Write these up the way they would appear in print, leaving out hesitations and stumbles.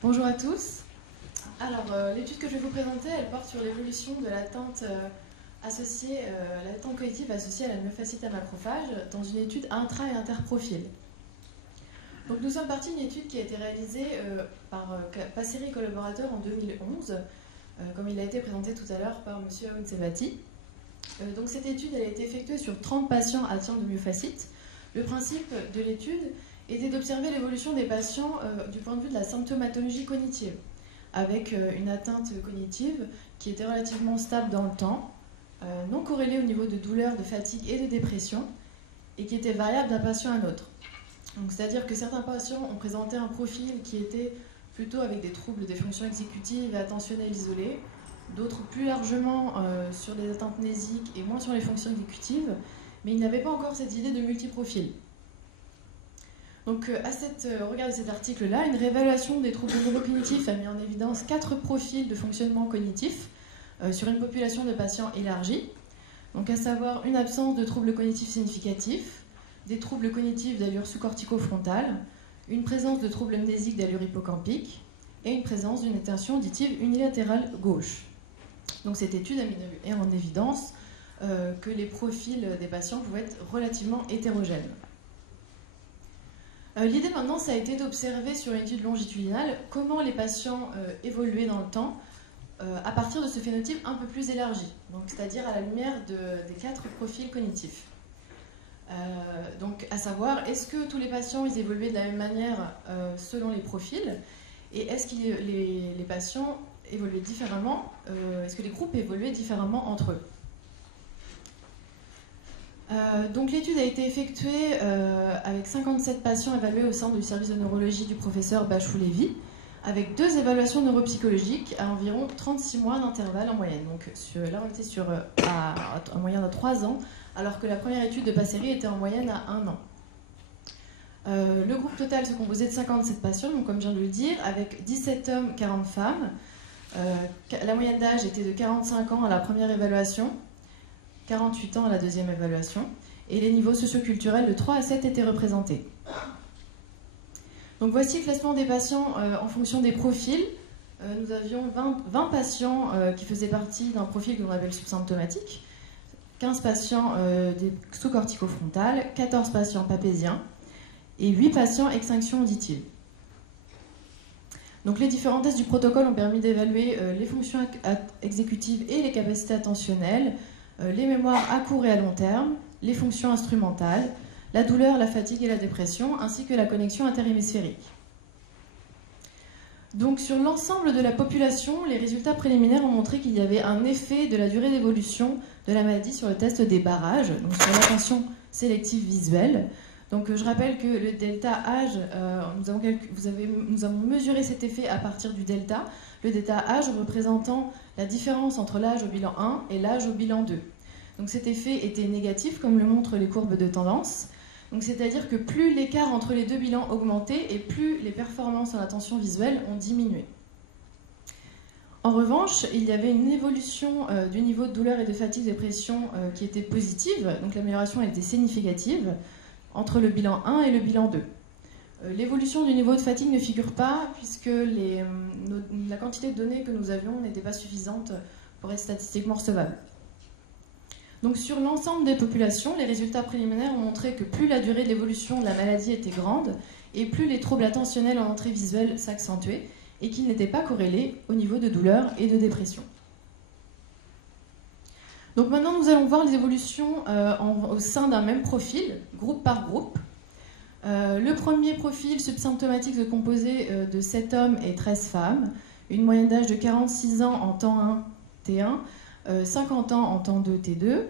Bonjour à tous. Alors, l'étude que je vais vous présenter, elle porte sur l'évolution de l'attente l'attente cognitive associée à la myofasciite à macrophage dans une étude intra- et interprofil. Donc, nous sommes partis d'une étude qui a été réalisée par Passeri et collaborateurs en 2011, comme il a été présenté tout à l'heure par M. Aoun Sebati. Donc, cette étude elle a été effectuée sur 30 patients atteints de myofasciite. Le principe de l'étude était d'observer l'évolution des patients du point de vue de la symptomatologie cognitive, avec une atteinte cognitive qui était relativement stable dans le temps, non corrélée au niveau de douleur, de fatigue et de dépression, et qui était variable d'un patient à un autre. C'est-à-dire que certains patients ont présenté un profil qui était plutôt avec des troubles des fonctions exécutives et attentionnelles isolées, d'autres plus largement sur les atteintes mnésiques et moins sur les fonctions exécutives, mais ils n'avaient pas encore cette idée de multiprofil. Donc, au regard de cet article-là, une réévaluation des troubles neurocognitifs a mis en évidence 4 profils de fonctionnement cognitif sur une population de patients élargie, donc à savoir une absence de troubles cognitifs significatifs, des troubles cognitifs d'allure sous-cortico-frontale, une présence de troubles mnésiques d'allure hippocampique et une présence d'une attention auditive unilatérale gauche. Donc, cette étude a mis en évidence que les profils des patients pouvaient être relativement hétérogènes. L'idée maintenant, ça a été d'observer sur une étude longitudinale comment les patients évoluaient dans le temps à partir de ce phénotype un peu plus élargi, c'est-à-dire à la lumière des 4 profils cognitifs. Donc, à savoir, est-ce que tous les patients ils évoluaient de la même manière selon les profils, et est-ce que les patients évoluaient différemment, est-ce que les groupes évoluaient différemment entre eux? Donc l'étude a été effectuée avec 57 patients évalués au sein du service de neurologie du professeur Bachou-Lévy, avec 2 évaluations neuropsychologiques à environ 36 mois d'intervalle en moyenne. Donc là, on était sur en moyenne à 3 ans, alors que la première étude de Passeri était en moyenne à 1 an. Le groupe total se composait de 57 patients, donc comme je viens de le dire, avec 17 hommes, 40 femmes. La moyenne d'âge était de 45 ans à la première évaluation, 48 ans à la deuxième évaluation, et les niveaux socioculturels de 3 à 7 étaient représentés. Donc voici le classement des patients en fonction des profils. Nous avions 20 patients qui faisaient partie d'un profil que l'on appelle subsymptomatique, 15 patients sous-cortico-frontales, 14 patients papésiens et 8 patients extinction auditive. Donc les différents tests du protocole ont permis d'évaluer les fonctions exécutives et les capacités attentionnelles, les mémoires à court et à long terme, les fonctions instrumentales, la douleur, la fatigue et la dépression, ainsi que la connexion interhémisphérique. Donc sur l'ensemble de la population, les résultats préliminaires ont montré qu'il y avait un effet de la durée d'évolution de la maladie sur le test des barrages, donc sur l'attention sélective visuelle. Donc je rappelle que le delta âge, nous avons mesuré cet effet à partir du delta, le delta âge représentant la différence entre l'âge au bilan 1 et l'âge au bilan 2. Donc cet effet était négatif, comme le montrent les courbes de tendance. Donc c'est-à-dire que plus l'écart entre les 2 bilans augmentait et plus les performances en attention visuelle ont diminué. En revanche, il y avait une évolution du niveau de douleur et de fatigue-dépression qui était positive, donc l'amélioration était significative entre le bilan 1 et le bilan 2. L'évolution du niveau de fatigue ne figure pas puisque la quantité de données que nous avions n'était pas suffisante pour être statistiquement recevable. Donc sur l'ensemble des populations, les résultats préliminaires ont montré que plus la durée de l'évolution de la maladie était grande et plus les troubles attentionnels en entrée visuelle s'accentuaient et qu'ils n'étaient pas corrélés au niveau de douleur et de dépression. Donc maintenant, nous allons voir les évolutions au sein d'un même profil, groupe par groupe. Le premier profil subsymptomatique se composait de 7 hommes et 13 femmes, une moyenne d'âge de 46 ans en temps 1 T1, 50 ans en temps 2 T2,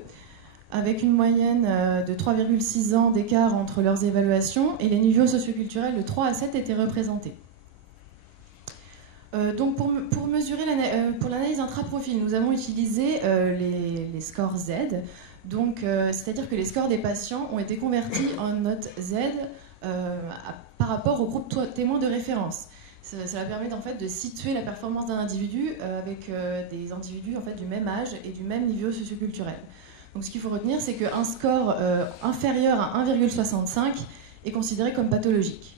avec une moyenne de 3,6 ans d'écart entre leurs évaluations, et les niveaux socioculturels de 3 à 7 étaient représentés. Donc pour mesurer pour l'analyse intraprofil, nous avons utilisé les scores Z. Donc c'est-à-dire que les scores des patients ont été convertis en notes Z par rapport au groupe témoin de référence. Cela permet en fait de situer la performance d'un individu avec des individus en fait, du même âge et du même niveau socioculturel. Donc ce qu'il faut retenir, c'est qu'un score inférieur à 1,65 est considéré comme pathologique.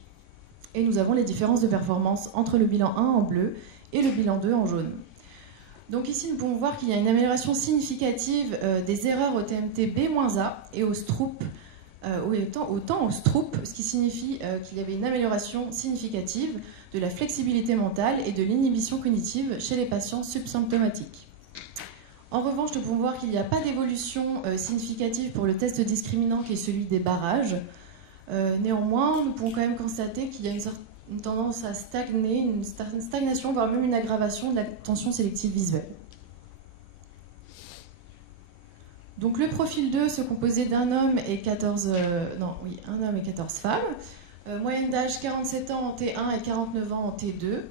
Et nous avons les différences de performance entre le bilan 1 en bleu et le bilan 2 en jaune. Donc ici, nous pouvons voir qu'il y a une amélioration significative des erreurs au TMT B-A et au STROOP, autant au STROOP, ce qui signifie qu'il y avait une amélioration significative de la flexibilité mentale et de l'inhibition cognitive chez les patients subsymptomatiques. En revanche, nous pouvons voir qu'il n'y a pas d'évolution significative pour le test discriminant qui est celui des barrages. Néanmoins, nous pouvons quand même constater qu'il y a une tendance à stagner, une stagnation, voire même une aggravation de la tension sélective visuelle. Donc le profil 2 se composait d'un homme et 14 femmes, moyenne d'âge 47 ans en T1 et 49 ans en T2,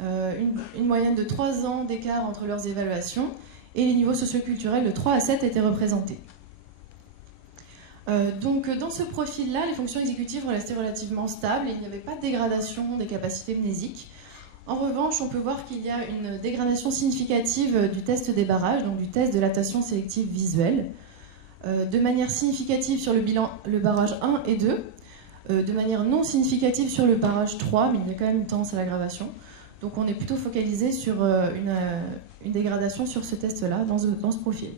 une moyenne de 3 ans d'écart entre leurs évaluations, et les niveaux socioculturels de 3 à 7 étaient représentés. Donc dans ce profil-là, les fonctions exécutives restaient relativement stables et il n'y avait pas de dégradation des capacités mnésiques. En revanche, on peut voir qu'il y a une dégradation significative du test des barrages, donc du test de l'attention sélective visuelle, de manière significative sur le barrage 1 et 2, de manière non significative sur le barrage 3, mais il y a quand même une tendance à l'aggravation. Donc on est plutôt focalisé sur une dégradation sur ce test-là, dans ce profil.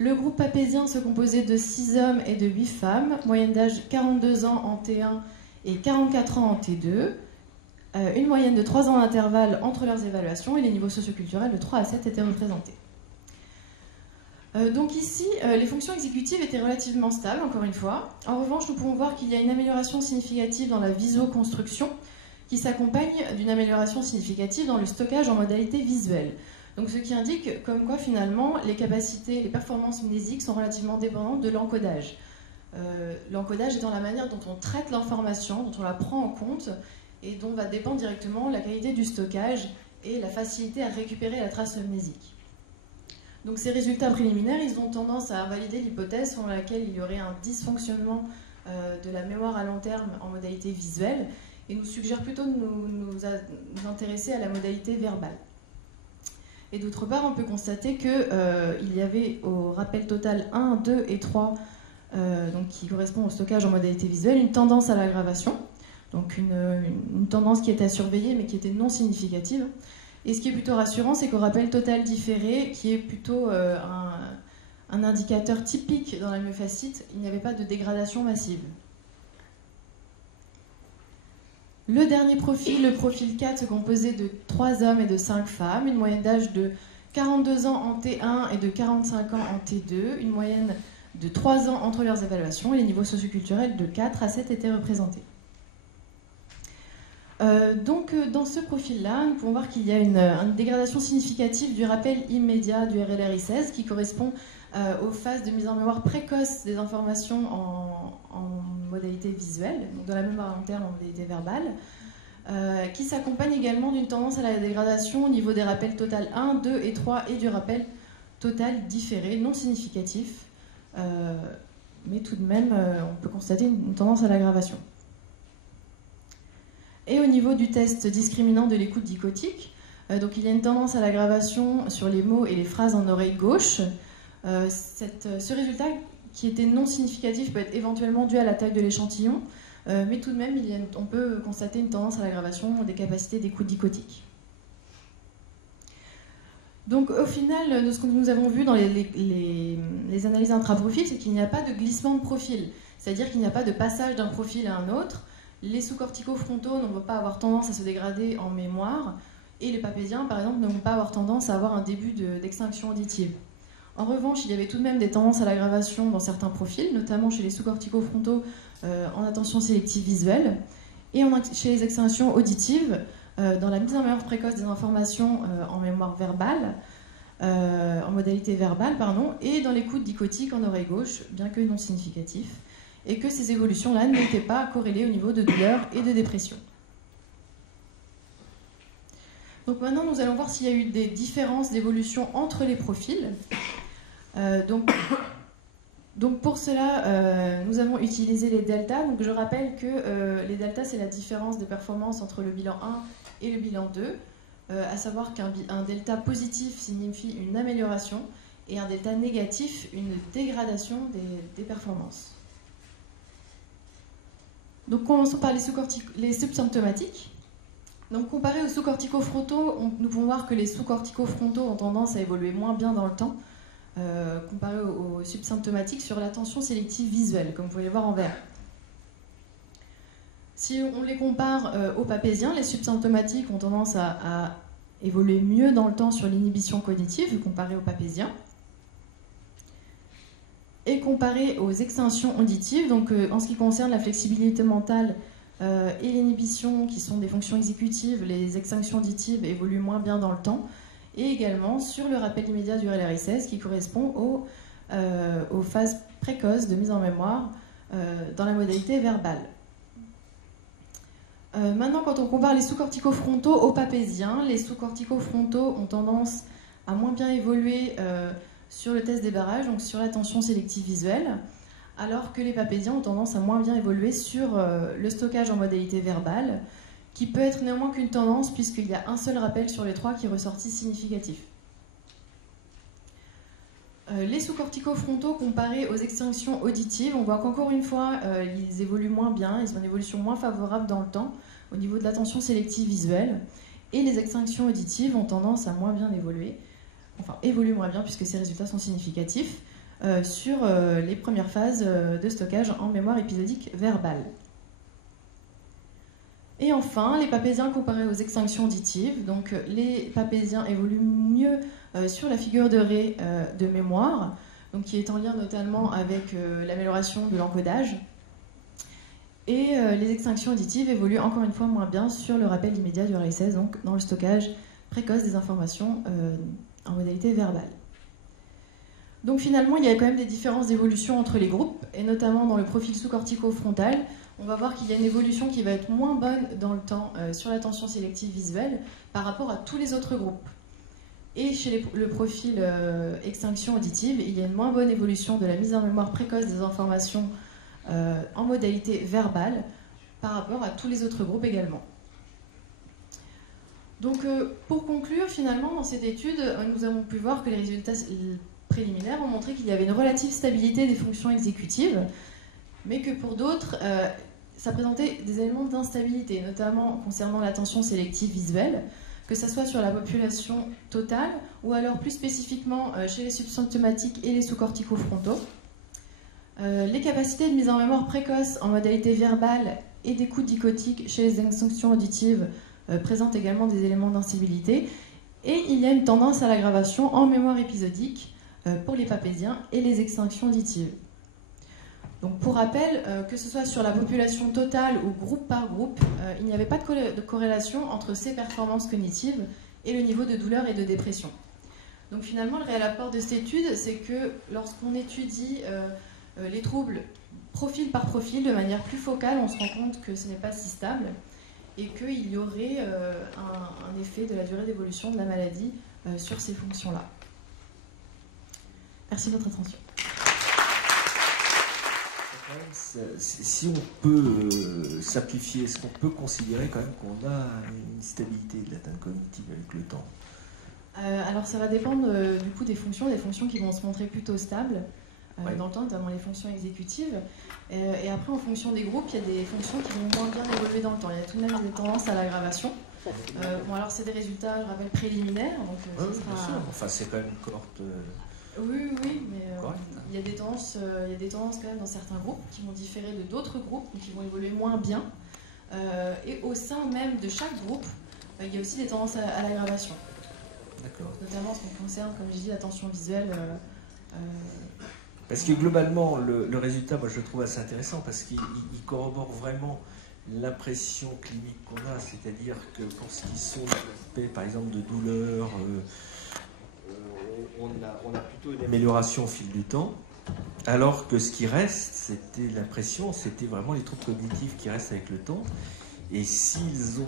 Le groupe papésien se composait de 6 hommes et de 8 femmes, moyenne d'âge 42 ans en T1 et 44 ans en T2, une moyenne de 3 ans d'intervalle entre leurs évaluations et les niveaux socioculturels de 3 à 7 étaient représentés. Donc ici, les fonctions exécutives étaient relativement stables, encore une fois. En revanche, nous pouvons voir qu'il y a une amélioration significative dans la visoconstruction qui s'accompagne d'une amélioration significative dans le stockage en modalité visuelle. Donc ce qui indique comme quoi finalement les capacités, les performances mnésiques sont relativement dépendantes de l'encodage. L'encodage étant la manière dont on traite l'information, dont on la prend en compte et dont va dépendre directement la qualité du stockage et la facilité à récupérer la trace mnésique. Donc ces résultats préliminaires, ils ont tendance à valider l'hypothèse selon laquelle il y aurait un dysfonctionnement de la mémoire à long terme en modalité visuelle et nous suggèrent plutôt de nous intéresser à la modalité verbale. Et d'autre part, on peut constater qu'il y avait au rappel total 1, 2 et 3, donc qui correspond au stockage en modalité visuelle, une tendance à l'aggravation, donc une tendance qui était à surveiller mais qui était non significative. Et ce qui est plutôt rassurant, c'est qu'au rappel total différé, qui est plutôt un indicateur typique dans la myofasciite, il n'y avait pas de dégradation massive. Le dernier profil, le profil 4, se composait de 3 hommes et de 5 femmes, une moyenne d'âge de 42 ans en T1 et de 45 ans en T2, une moyenne de 3 ans entre leurs évaluations, et les niveaux socioculturels de 4 à 7 étaient représentés. Donc dans ce profil-là, nous pouvons voir qu'il y a une dégradation significative du rappel immédiat du RLRI16 qui correspond aux phases de mise en mémoire précoce des informations en modalité visuelle, donc dans la mémoire à long terme en modalité verbale, qui s'accompagne également d'une tendance à la dégradation au niveau des rappels total 1, 2 et 3 et du rappel total différé, non significatif, mais tout de même on peut constater une tendance à l'aggravation. Et au niveau du test discriminant de l'écoute dichotique, donc il y a une tendance à l'aggravation sur les mots et les phrases en oreille gauche. Ce résultat, qui était non significatif, peut être éventuellement dû à la taille de l'échantillon, mais tout de même, on peut constater une tendance à l'aggravation des capacités d'écoute dichotique. Donc au final, de ce que nous avons vu dans les analyses intraprofils, c'est qu'il n'y a pas de glissement de profil, c'est-à-dire qu'il n'y a pas de passage d'un profil à un autre. Les sous-corticaux frontaux ne vont pas avoir tendance à se dégrader en mémoire, et les papésiens, par exemple, ne vont pas avoir tendance à avoir un début d'extinction auditive. En revanche, il y avait tout de même des tendances à l'aggravation dans certains profils, notamment chez les sous-corticaux frontaux en attention sélective visuelle, et chez les extinctions auditives, dans la mise en mémoire précoce des informations en mémoire verbale, en modalité verbale, pardon, et dans l'écoute dichotique en oreille gauche, bien que non significatif, et que ces évolutions-là n'étaient pas corrélées au niveau de douleur et de dépression. Donc maintenant, nous allons voir s'il y a eu des différences d'évolution entre les profils. Donc pour cela, nous avons utilisé les deltas. Donc je rappelle que les deltas, c'est la différence des performances entre le bilan 1 et le bilan 2, à savoir qu'un delta positif signifie une amélioration et un delta négatif, une dégradation des performances. Donc commençons par les subsymptomatiques. Donc comparé aux sous-corticofrontaux, nous pouvons voir que les sous-corticofrontaux ont tendance à évoluer moins bien dans le temps, comparé aux subsymptomatiques sur l'attention sélective visuelle, comme vous pouvez le voir en vert. Si on les compare aux papésiens, les subsymptomatiques ont tendance à évoluer mieux dans le temps sur l'inhibition cognitive, comparé aux papésiens. Et comparé aux extinctions auditives, donc en ce qui concerne la flexibilité mentale et l'inhibition, qui sont des fonctions exécutives, les extinctions auditives évoluent moins bien dans le temps, et également sur le rappel immédiat du RLRI-16 qui correspond aux phases précoces de mise en mémoire dans la modalité verbale. Maintenant, quand on compare les sous-corticofrontaux aux papésiens, les sous-corticofrontaux ont tendance à moins bien évoluer sur le test des barrages, donc sur l'attention sélective visuelle, alors que les papésiens ont tendance à moins bien évoluer sur le stockage en modalité verbale, qui peut être néanmoins qu'une tendance puisqu'il y a un seul rappel sur les trois qui est ressorti significatif. Les sous-corticofrontaux comparés aux extinctions auditives, on voit qu'encore une fois, ils évoluent moins bien, ils ont une évolution moins favorable dans le temps au niveau de l'attention sélective visuelle, et les extinctions auditives ont tendance à moins bien évoluer, enfin évoluent moins bien puisque ces résultats sont significatifs, sur les premières phases de stockage en mémoire épisodique verbale. Et enfin, les papésiens comparés aux extinctions auditives. Donc, les papésiens évoluent mieux sur la figure de Ré de mémoire, donc qui est en lien notamment avec l'amélioration de l'encodage. Et les extinctions auditives évoluent encore une fois moins bien sur le rappel immédiat du RLRI-16, donc dans le stockage précoce des informations en modalité verbale. Donc finalement, il y a quand même des différences d'évolution entre les groupes, et notamment dans le profil sous-cortico-frontal, on va voir qu'il y a une évolution qui va être moins bonne dans le temps sur l'attention sélective visuelle par rapport à tous les autres groupes. Et chez le profil extinction auditive, il y a une moins bonne évolution de la mise en mémoire précoce des informations en modalité verbale par rapport à tous les autres groupes également. Donc pour conclure, finalement, dans cette étude, nous avons pu voir que les résultats préliminaires ont montré qu'il y avait une relative stabilité des fonctions exécutives, mais que pour d'autres, ça présentait des éléments d'instabilité, notamment concernant l'attention sélective visuelle, que ce soit sur la population totale, ou alors plus spécifiquement chez les subsymptomatiques et les sous-corticofrontaux. Les capacités de mise en mémoire précoce en modalité verbale et d'écoute dichotique chez les extinctions auditives présentent également des éléments d'instabilité, et il y a une tendance à l'aggravation en mémoire épisodique pour les papésiens et les extinctions auditives. Donc pour rappel, que ce soit sur la population totale ou groupe par groupe, il n'y avait pas de corrélation entre ces performances cognitives et le niveau de douleur et de dépression. Donc finalement, le réel apport de cette étude, c'est que lorsqu'on étudie les troubles profil par profil de manière plus focale, on se rend compte que ce n'est pas si stable et qu'il y aurait un effet de la durée d'évolution de la maladie sur ces fonctions-là. Merci de votre attention. Si on peut simplifier, est-ce qu'on peut considérer quand même qu'on a une stabilité de l'atteinte cognitive avec le temps? Alors ça va dépendre du coup des fonctions qui vont se montrer plutôt stables dans le temps, notamment les fonctions exécutives. Et après, en fonction des groupes, il y a des fonctions qui vont moins bien évoluer dans le temps. Il y a tout de même des tendances à l'aggravation. Bon, alors c'est des résultats, je rappelle, préliminaires. Donc, oui, bien sûr. Enfin, c'est quand même une cohorte... Oui, mais il y a des tendances quand même dans certains groupes qui vont différer de d'autres groupes, qui vont évoluer moins bien. Et au sein même de chaque groupe, il y a aussi des tendances à l'aggravation. D'accord. Notamment en ce qui concerne, comme je dis, l'attention visuelle. Parce que globalement, le résultat, moi je le trouve assez intéressant parce qu'il corrobore vraiment l'impression clinique qu'on a, c'est-à-dire que pour ce qui sont d'aspects, par exemple, de douleur, on a plutôt une amélioration au fil du temps, alors que ce qui reste, c'était l'impression, c'était vraiment les troubles cognitifs qui restent avec le temps. Et s'ils ont...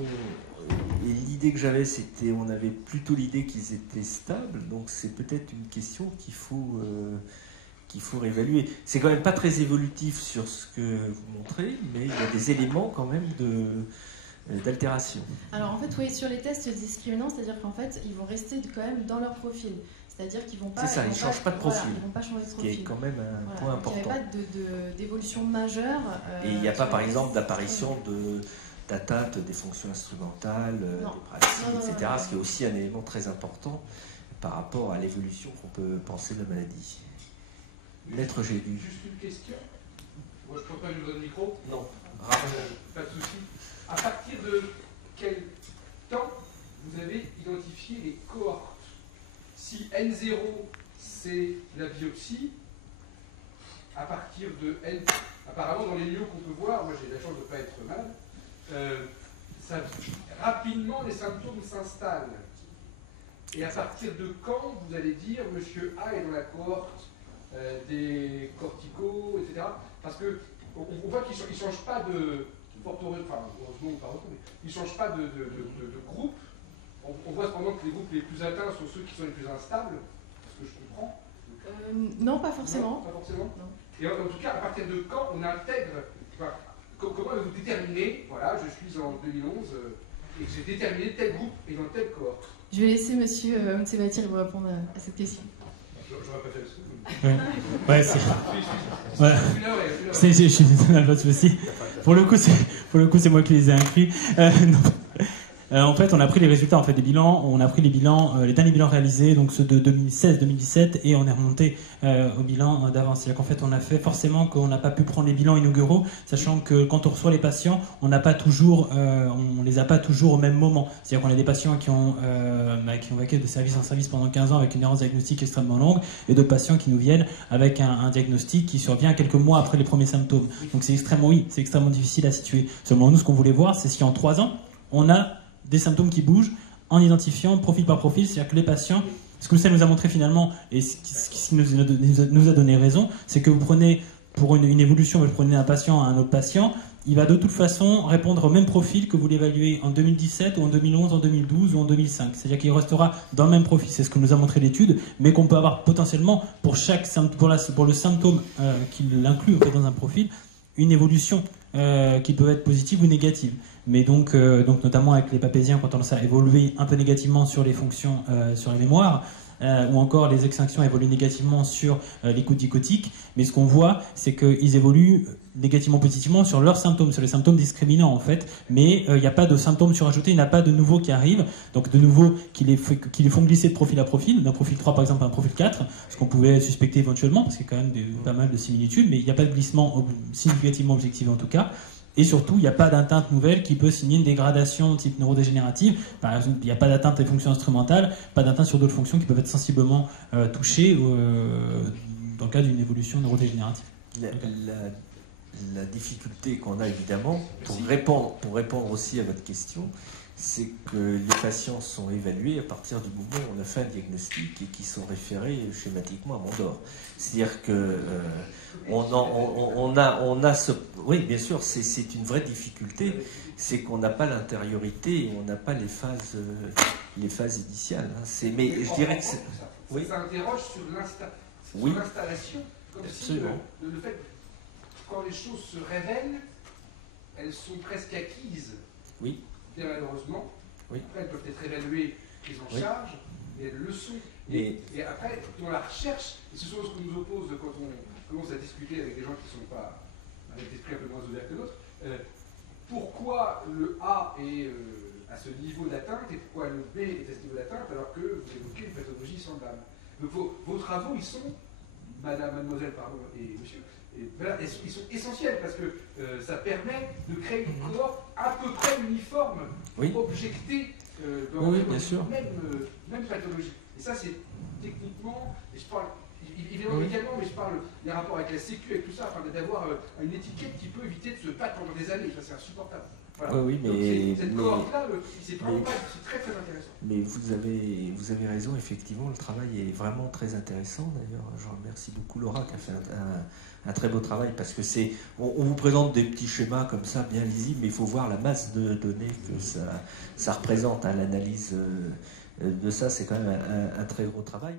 Et l'idée que j'avais, c'était, on avait plutôt l'idée qu'ils étaient stables, donc c'est peut-être une question qu'il faut réévaluer. C'est quand même pas très évolutif sur ce que vous montrez, mais il y a des éléments quand même d'altération. Alors en fait, oui, sur les tests discriminants, c'est-à-dire qu'en fait, ils vont rester quand même dans leur profil. C'est-à-dire qu'ils vont pas. C'est ça, ils ne changent pas de profil. Voilà, ils vont pas changer de Ce profil. qui est quand même un Voilà, point donc important. il n'y avait pas d'évolution majeure. Et il n'y a pas, par exemple, d'apparition d'atteinte des fonctions instrumentales, des praxis, etc. Ce qui est aussi un élément très important par rapport à l'évolution qu'on peut penser de la maladie. Maître Gélu. Juste une question. Moi, je ne peux pas lui donner le micro. Non. Pas de souci. À partir de quel temps vous avez identifié les cohortes? Si N0, c'est la biopsie, à partir de N... Apparemment, dans les lieux qu'on peut voir, moi j'ai la chance de ne pas être malade, rapidement les symptômes s'installent. Et à partir de quand vous allez dire Monsieur A est dans la cohorte des corticos, etc. Parce que on voit qu'ils ne changent pas de... Enfin, heureusement, pas mais ils ne changent pas de groupe. On voit cependant que les groupes les plus atteints sont ceux qui sont les plus instables, ce que je comprends. Non, pas forcément. Non, pas forcément. Non. Et en tout cas, à partir de quand on intègre, enfin, comment vous déterminez, voilà, je suis en 2011 et que j'ai déterminé tel groupe et dans tel cohorte. Je vais laisser monsieur Mtsebatir vous répondre à cette question. J'aurais pas fait le sou. Ouais, c'est. Voilà. Je suis pas de souci. Pour le coup, c'est moi qui les ai inclus. Non. En fait, on a pris les résultats des bilans, on a pris les bilans, les derniers bilans réalisés, donc ceux de 2016-2017, et on est remonté au bilan d'avant. C'est-à-dire qu'en fait, on a fait forcément qu'on n'a pas pu prendre les bilans inauguraux, sachant que quand on reçoit les patients, on n'a pas toujours, on les a pas toujours au même moment. C'est-à-dire qu'on a des patients qui ont vaqué de service en service pendant 15 ans avec une errance diagnostique extrêmement longue, et d'autres patients qui nous viennent avec un diagnostic qui survient quelques mois après les premiers symptômes. Donc c'est extrêmement difficile à situer. Selon nous, ce qu'on voulait voir, c'est si en 3 ans, on a des symptômes qui bougent en identifiant profil par profil, c'est-à-dire que les patients, ce que ça nous a montré finalement, et ce qui nous a donné raison, c'est que vous prenez, pour une évolution, vous prenez un patient à un autre patient, il va de toute façon répondre au même profil que vous l'évaluez en 2017 ou en 2011, en 2012 ou en 2005. C'est-à-dire qu'il restera dans le même profil, c'est ce que nous a montré l'étude, mais qu'on peut avoir potentiellement pour le symptôme qui l'inclut dans un profil, une évolution qui peut être positive ou négative. Mais donc notamment avec les papésiens, quand on a évolué un peu négativement sur les fonctions, sur les mémoires, ou encore les extinctions évoluent négativement sur l'écoute dichotique. Mais ce qu'on voit, c'est qu'ils évoluent négativement, positivement sur leurs symptômes, sur les symptômes discriminants en fait. Mais il n'y a pas de symptômes surajoutés, il n'y a pas de nouveaux qui arrivent. Donc de nouveaux qui les font glisser de profil à profil, d'un profil 3 par exemple à un profil 4, ce qu'on pouvait suspecter éventuellement, parce qu'il y a quand même pas mal de similitudes, mais il n'y a pas de glissement significativement objectif en tout cas. Et surtout, il n'y a pas d'atteinte nouvelle qui peut signer une dégradation type neurodégénérative. Par exemple, il n'y a pas d'atteinte des fonctions instrumentales, pas d'atteinte sur d'autres fonctions qui peuvent être sensiblement touchées dans le cas d'une évolution neurodégénérative. La difficulté qu'on a évidemment, pour répondre aussi à votre question, c'est que les patients sont évalués à partir du moment où on a fait un diagnostic et qui sont référés schématiquement à Mondor. C'est-à-dire que on a ce... Oui, bien sûr, c'est une vraie difficulté, c'est qu'on n'a pas l'intériorité et on n'a pas les phases initiales. Mais je dirais que c'est... Oui. Ça interroge sur l'installation, comme si le fait que quand les choses se révèlent, elles sont presque acquises. Oui. Bien malheureusement. Oui. Après, elles peuvent être évaluées, prises en charge, mais elles le sont. Et après, dans la recherche, et ce sont ce qu'on nous oppose quand on commence à discuter avec des gens qui ne sont pas avec des esprits un peu moins ouverts que d'autres, pourquoi le A est à ce niveau d'atteinte et pourquoi le B est à ce niveau d'atteinte alors que vous évoquez une pathologie semblable. Donc vos travaux, ils sont, mademoiselle, pardon, et monsieur, voilà, ils sont essentiels parce que ça permet de créer une cohorte à peu près uniforme, objectée dans même pathologie. Et ça, c'est techniquement, et je parle évidemment médicalement, mais je parle des rapports avec la Sécu et tout ça, enfin, d'avoir une étiquette qui peut éviter de se battre pendant des années. Ça, c'est insupportable. Voilà. Oui, mais cette cohorte-là, c'est très très intéressant. Mais vous avez raison, effectivement, le travail est vraiment très intéressant. D'ailleurs, je remercie beaucoup Laura qui a fait un très beau travail parce que on vous présente des petits schémas comme ça, bien lisibles, mais il faut voir la masse de données que ça représente. L'analyse de ça, c'est quand même un très gros travail.